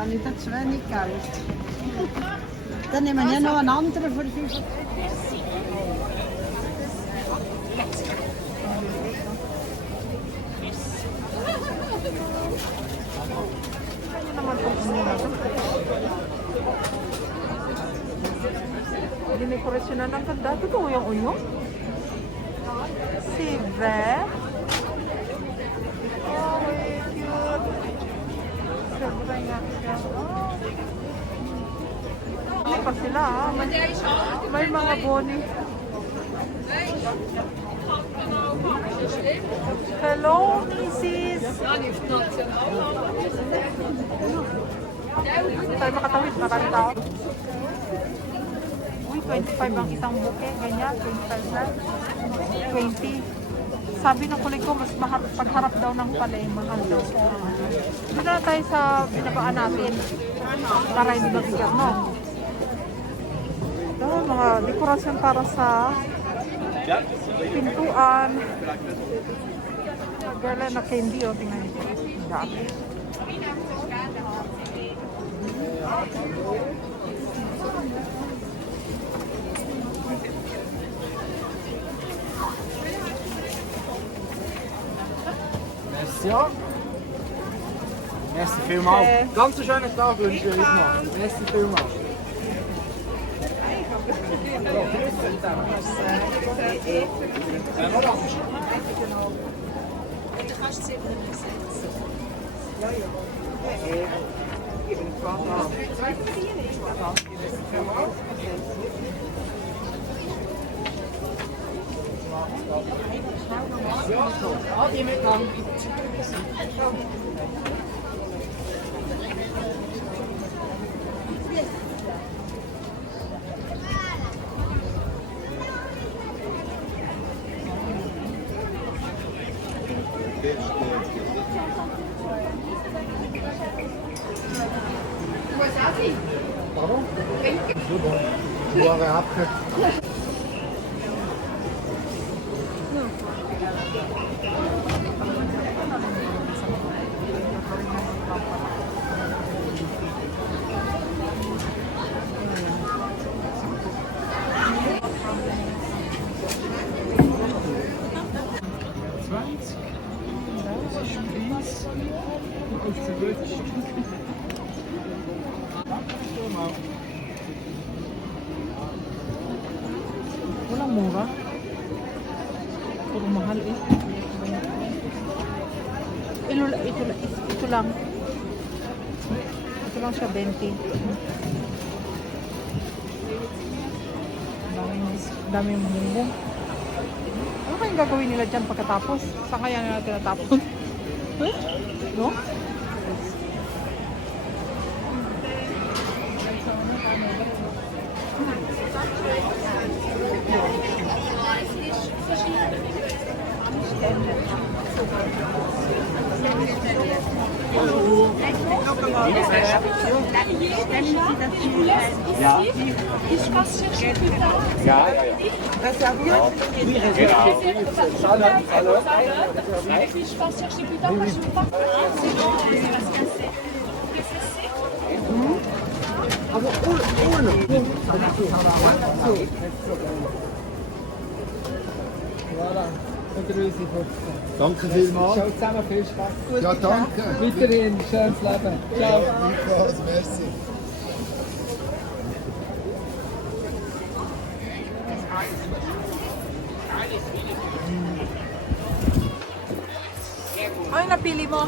habe ich da zu wenig Geld. Dann nehmen wir noch einen anderen für 5. Hindi may koreksyonan ng ganda. Totoo yung onion? Si Bern. Oh, very cute. Siyempre nga siya. Hindi pa sila ha. May mga boni. Hello, Mrs. Tayo makatawid, maraming tao. Uy, 25 ang isang bouquet, ganyan, 25 lang. 20. Sabi ng kulig ko, mas pagharap daw ng palay, mahal daw. Dito na tayo sa binabaan natin para hindi mabigat, no? Ito, mga dekorasyon para sa pintuan. Gala na candy, o, tingnan nyo. Dami. Merci vielmals. Ganz einen schönen Tag wünsche ich euch noch. Merci vielmals. Adi miteinander. Pardon? Super. Ware Apfel. Walang mura. Puro mahal eh. Ito lang. Ito lang siya 20. Daming munggo. Ano kayang gagawin nila dyan pagkatapos? Saan kaya nila tinatapon? No? Ja. Ich passe chercher plus tard. Ja, ja, ja. Genau. Hallo. Ich passe chercher plus tard parce que je veux pas. C'est bon, ça va se casser. Aber ohne. Voilà. Danke vielmals. Ciao zusammen, viel Spaß. Ja, danke. Weiterhin, schönes Leben. Ciao. Nikos, merci. Ay, napili mo.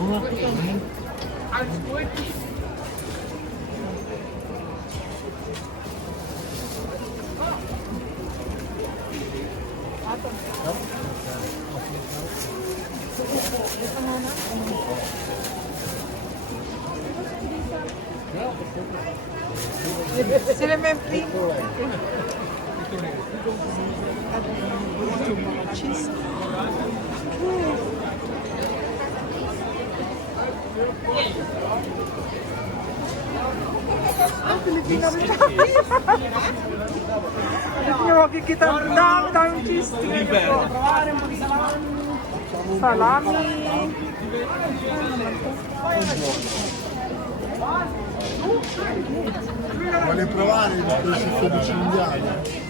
Sila may free. Cheese. Ang Pilipina rin siya. Hindi niyo makikita. Daming cheese. Salami. Vuole provare il prosciutto di cinghiale?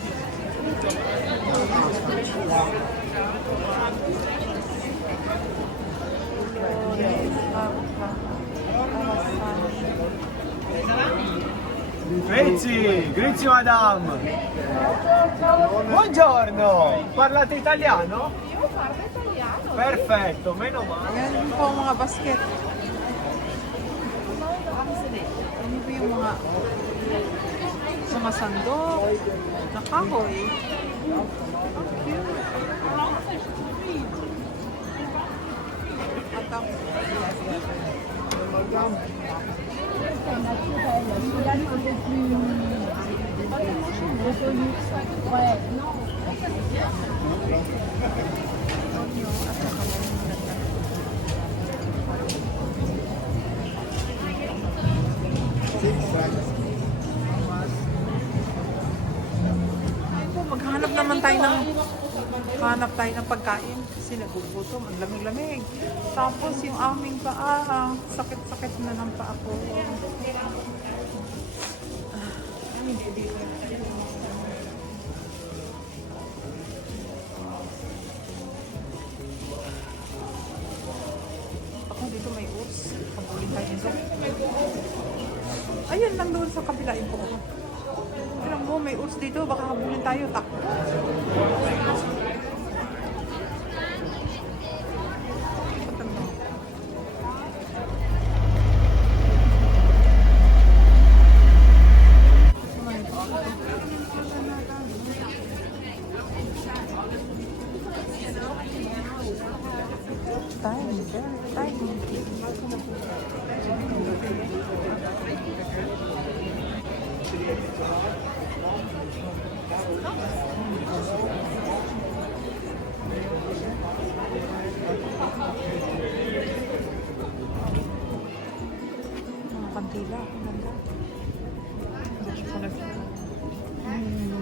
Grazie madame! Buongiorno! Parlate italiano? Io parlo italiano. Perfetto, meno male. Yan yung po mga basket. Ano ba yung mga sandok na kahoy? At ang maghanap naman tayo ng pagkain kasi nagugutom, ang lamig-lamig. Tapos yung aming paa, sakit-sakit na ng paa ko. Ako dito may oats. Pabulin tayo dito. Ayan lang doon sa kabila yung po. Alam mo, may oats dito. Baka habulin tayo. Takbo. Tiny, very tiny. Mga kantila, ang ganda.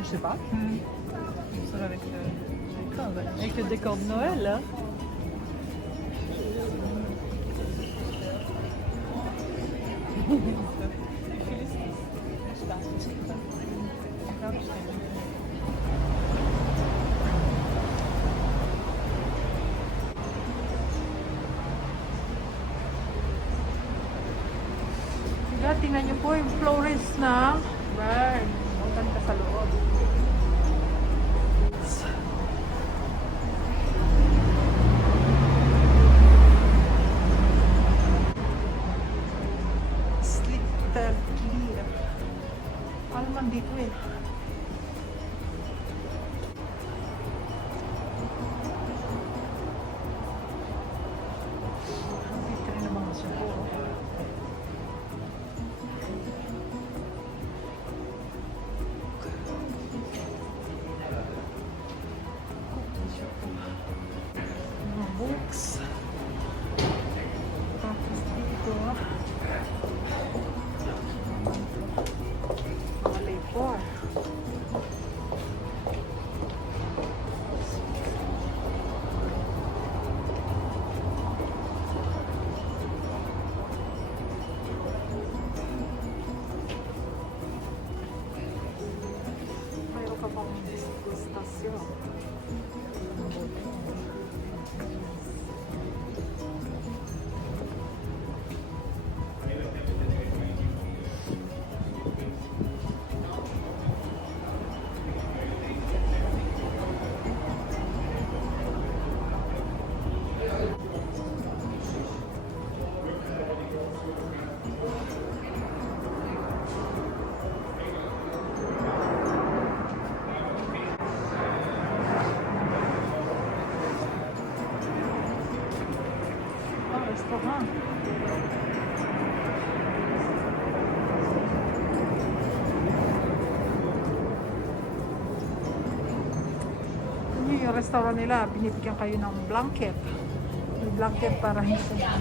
Je sais pas. Ça va avec le décor de Noël, là. Tingnan niyo po yung florist ng Bern. Ang ganda sa loob. Little clear. Ano man dito eh. Dito rin naman siguro. Books. Tapos dito Malipor. Mayroon ka pang disgustasyon. Restaurant. Yung restaurant nila, binibigyan kayo ng blanket. May blanket para hindi sa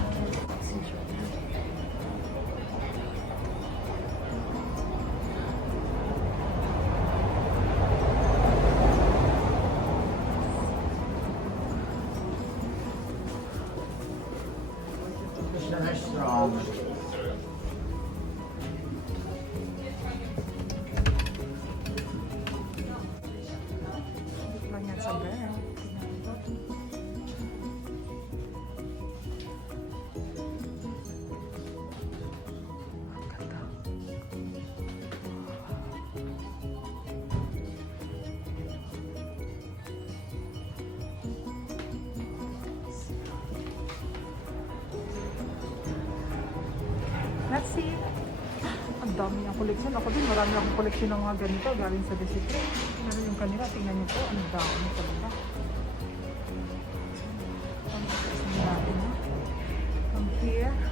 Let's see. Ang dami niyang koleksyon. Ako din, marami akong koleksyon ng mga ganito galing sa Desipre. Pero yung kanila, tingnan niyo po, ang dami talaga. Ang natin, no? From here.